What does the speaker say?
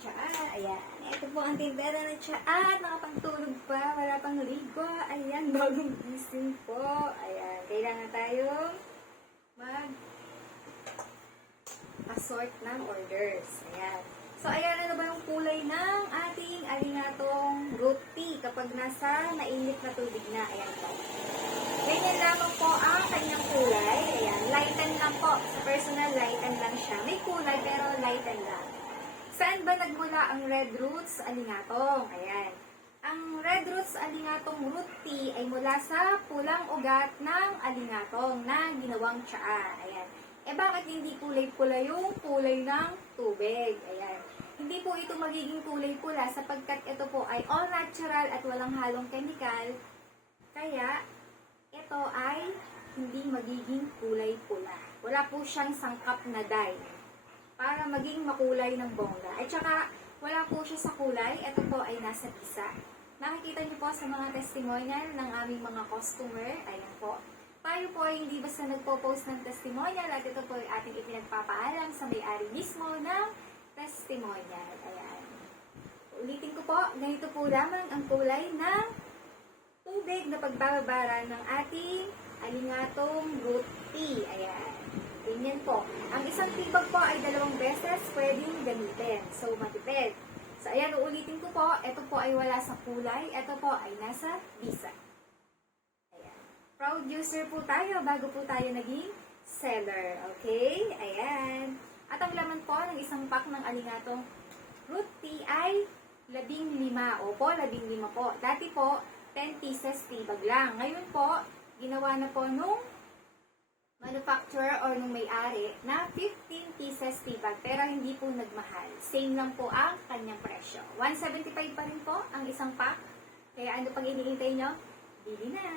tsaa. Ayan. Ito po ang tindera ng tsaa. Nakapagtulog pa. Wala pang ligo. Ayan. Bagong gising po. Ayan. Kailangan tayong mag-assort ng orders. Ayan. So, ayan, ano ba yung kulay ng ating alingatong root tea kapag nasa nainit na tubig na? Ayan po. Ganyan lamang po ang kanyang kulay. Ayan, lighten lang po. Sa personal, lighten lang siya. May kulay pero lighten lang. Saan ba nagmula ang red roots alingatong? Ayan. Ang red roots alingatong root tea ay mula sa pulang ugat ng alingatong na ginawang tsaa. Ayan. Eh bakit hindi kulay pula yung kulay ng tubig? Ayan. Hindi po ito magiging kulay pula sapagkat ito po ay all natural at walang halong chemical. Kaya ito ay hindi magiging kulay pula. Wala po siyang sangkap na dye para maging makulay ng bongga. At saka wala po siya sa kulay. Ito po ay nasa bisa. Nakikita niyo po sa mga testimonial ng aming mga customer. Ayan po. Tayo po ay hindi basta nagpo-post ng testimonial at ito po ay ating ipinagpapaalam sa may-ari mismo ng testimonial. Ayan. Ulitin ko po, ganito po lamang ang kulay ng tubig na pagbababara ng ating alingatong root tea. Ayan. Ganyan po. Ang isang tibag po ay 2 beses pwedeng gamitin. So, matipid. So, ayan, uulitin ko po. Ito po ay wala sa kulay. Ito po ay nasa bisa. Proud user po tayo bago po tayo naging seller. Okay? Ayan. At ang laman po ng isang pack ng alingatong root tea ay 15. Opo, 15 po. Dati po, 10 pieces tibag lang. Ngayon po, ginawa na po nung manufacturer or nung may-ari na 15 pieces tibag. Pero hindi po nagmahal. Same lang po ang kanyang presyo. 175 pa rin po ang isang pack. Kaya ano pang hinihintay nyo? Bili na!